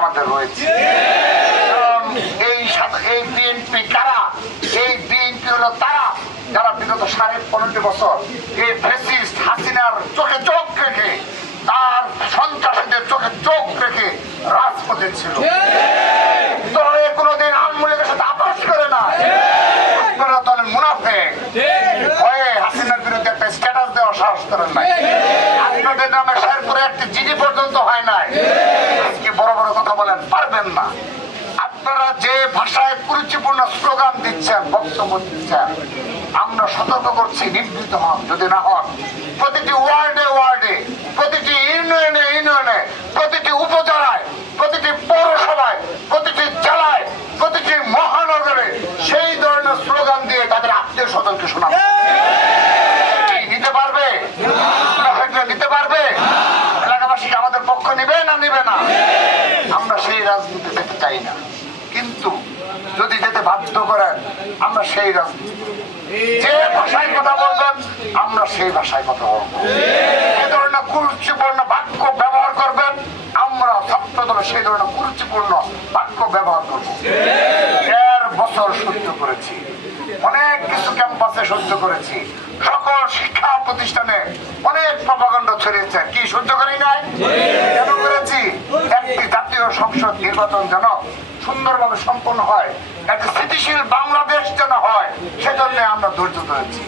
আমাদের রয়েছে। এই বিএনপি কারা? এই বিএনপি হলো তারা যারা বিগত 15.5 বছর এই ফ্যাসিস্ট হাসিনার চোখে চোখ রেখে, তার সন্ত্রাসীদের চোখে চোখ রেখে রাজপথে ছিল। কোনোদিন আওয়ামী লীগের সাথে আপোষ করে না। আপনারা তো মুনাফিক হয়ে হাসিনার বিরুদ্ধে একটা স্ট্যাটাস দেওয়ার সাহস করেন নাই। আপনাদের নামে শেরপুরে একটি জিডি পর্যন্ত হয় নাই। আজকে বড় বড় কথা বলেন, পারবেন না। আপনারা যে ভাষায় কুরুচিপূর্ণ স্লোগান দিচ্ছেন, বক্তব্য দিচ্ছেন, আমরা সতর্ক করছি, নিবৃত হন। যদি না হন, প্রতিটি ওয়ার্ডে ওয়ার্ডে, প্রতিটি ইউনিয়নে ইউনিয়নে, প্রতিটি উপজেলায়, প্রতিটি পৌরসভায়, প্রতিটি জেলায়, প্রতিটি মহানগরে সেই ধরনের স্লোগান দিয়ে তাদের আত্মীয় স্বজনকে শোনাবে। নিতে পারবে? নিতে পারবে? এলাকাবাসীকে আমাদের পক্ষ নিবে না নিবে না? আমরা সেই রাজনীতি যেতে চাই না, কিন্তু যদি যেতে বাধ্য করেন আমরা সেই রাজনীতি, যে ভাষায় কথা বলবেন আমরা সেই ভাষায় কথা বলবো। যে ধরনের কুরুচিপূর্ণ বাক্য ব্যবহার করবেন আমরা ছাত্র দলে সেই ধরনের কুরুচিপূর্ণ বাক্য ব্যবহার করবো। 1.5 বছর সহ্য করেছি, অনেক কিছু ক্যাম্পাসে সহ্য করেছি, সকল শিক্ষা প্রতিষ্ঠানে অনেক প্রপাগান্ডা ছড়িয়েছে। কি সহ্য করি নাই? কেন করেছি? একটি জাতীয় সংসদ নির্বাচন যেন সুন্দরভাবে সম্পন্ন হয়, একটা স্থিতিশীল বাংলাদেশ যেন হয়, সেজন্য আমরা ধৈর্য ধরেছি।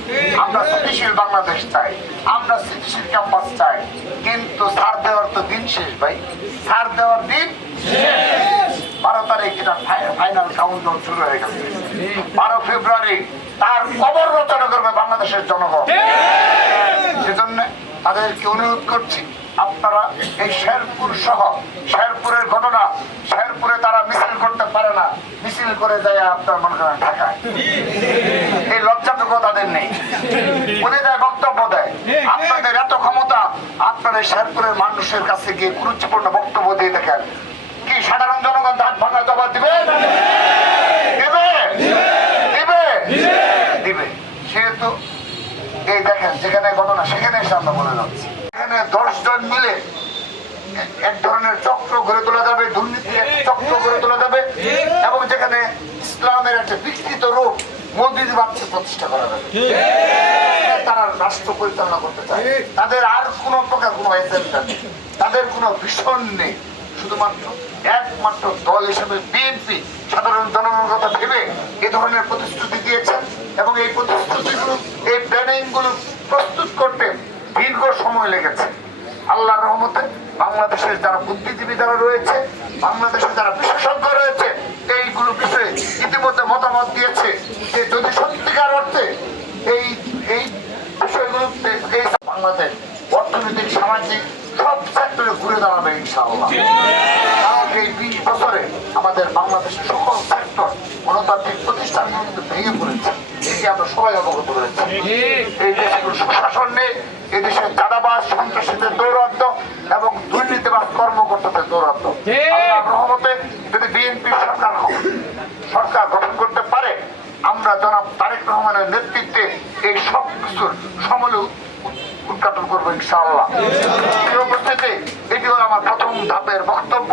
আমরা স্থিতিশীল বাংলাদেশ চাই, আমরা স্থিতিশীল ক্যাম্পাস চাই, কিন্তু ছাড় দেওয়ার তো দিন শেষ ভাই, ছাড় দেওয়ার দিন 12 তারিখ এটা ফাইনাল কাউন্টডাউন শুরু হয়ে গেছে। 12 ফেব্রুয়ারি তার কবর রচনা করবে বাংলাদেশের জনগণ। সেজন্য তাদেরকে অনুরোধ করছি, আপনারা এই শেরপুর সহ শেরপুরের ঘটনা, শেরপুরে তারা মিছিল করতে পারে না, মিছিল করে যায় আপনার মনে করেন ঢাকায়। এই লজ্জাটুকু তাদের নেই, উনি দেয় বক্তব্য দেয়। আপনাদের এত ক্ষমতা, আপনারা শেরপুরের মানুষের কাছে গিয়ে গুরুত্বপূর্ণ বক্তব্য দিয়ে দেখেন, কি সাধারণ জনগণ দাঁত ভাঙা জবাব দিবে? দিবে দিবে দিবে। সেহেতু এই দেখেন, যেখানে ঘটনা সেখানে এসে আমরা বলে যাচ্ছি, এখানে 10 জন মিলে এক ধরনের চক্র গড়ে তোলা যাবে, দুর্নীতির এক চক্র গড়ে তোলা যাবে, এবং যেখানে ইসলামের একটা বিকৃত রূপ মৌলবাদকে প্রতিষ্ঠা করা যাবে। তারা রাষ্ট্র পরিচালনা করতে চায়, তাদের আর কোন প্রকার কোনো এজেন্ডা নেই, তাদের কোনো ভীষণ নেই, শুধুমাত্র একমাত্র দল হিসেবে বিএনপি সাধারণ জনগণের কথা ভেবে এ ধরনের প্রতিশ্রুতি দিয়েছেন, এবং এই প্রতিশ্রুতিগুলো, এই প্ল্যানিং গুলো প্রস্তুত করতে দীর্ঘ সময় লেগেছে। আল্লাহর রহমতে বাংলাদেশের যারা বুদ্ধিজীবী যারা রয়েছে, বাংলাদেশের যারা বিশেষজ্ঞ রয়েছে, এইগুলো বিষয়ে ইতিমধ্যে মতামত দিয়েছে যে যদি সত্যিকার অর্থে এই এই বিষয়গুলো এই বাংলাদেশ অর্থনৈতিক, সামাজিক সব সেক্টরে ঘুরে দাঁড়াবে ইনশাআল্লাহ। কারণ এই 20 বছরে আমাদের বাংলাদেশের সকল সেক্টর, গণতান্ত্রিক প্রতিষ্ঠানগুলো কিন্তু ভেঙে পড়েছে, এটি আমরা সবাই অবগত রয়েছে। এই দেশে কোনো সুশাসন নেই, এই দেশে চাঁদাবাজ, সন্ত্রাসীদের দৌরাত্ম্য এবং দুর্নীতিবাজ কর্মকর্তাদের দৌরাত্ম্য। আল্লাহর রহমতে যদি বিএনপি সরকার গঠন করতে পারে, আমরা জনাব তারেক রহমানের নেতৃত্বে এই সব কিছুর সমূলে উদ্ঘাটন করবো ইনশাআল্লাহ। উপস্থিতি, এটি হল আমার প্রথম ধাপের বক্তব্য।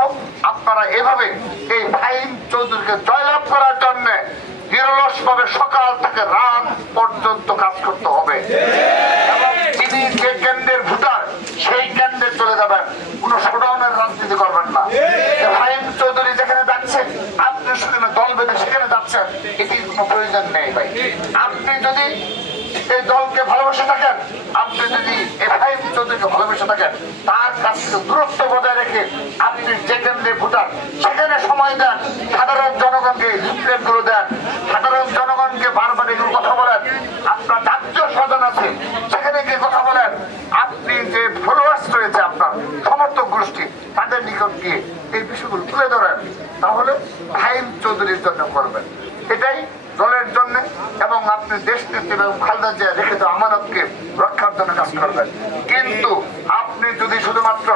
আপনারা এভাবে এই ফাহিম চৌধুরীকে জয়লাভ করার জন্য নিরলসভাবে সকাল থেকে রাত পর্যন্ত কাজ করতে হবে, এবং তিনি যে কেন্দ্রের ভোটার সেই কেন্দ্রে চলে যাবেন, কোন শোডাউনের রাজনীতি করবেন না। ফাহিম চৌধুরী যেখানে যাচ্ছে, আপনি সেখানে দল বেঁধে সেখানে যাচ্ছেন, এটির কোনো প্রয়োজন নেই ভাই। আপনি যদি এই দলকে ভালোবেসে থাকেন, আপনি যদি ফাহিম চৌধুরীকে ভালোবেসে থাকেন, তার কাছ থেকে দূরত্ব বজায় রেখে আপনি যে কেন্দ্রে ভোটার সেখানে সময় দেন, সাধারণ জনগণকে লিফলেট গুলো দেন, সাধারণ জনগণকে বারবার এগুলো কথা বলেন, আপনার জাতীয় স্বজন আছে সেখানে গিয়ে কথা বলেন, আপনি যে ফলোয়ার্স রয়েছে আপনার সমর্থক গোষ্ঠী তাদের নিকট গিয়ে এই বিষয়গুলো তুলে ধরেন, তাহলে ফাহিম চৌধুরীর জন্য করবেন। এটাই দলের জন্য, এবং আপনি দেশ নেত্রী এবং খালেদা জিয়া রেখে দেওয়া আমানতকে রক্ষার জন্য কাজ করবেন। কিন্তু আপনি যদি শুধুমাত্র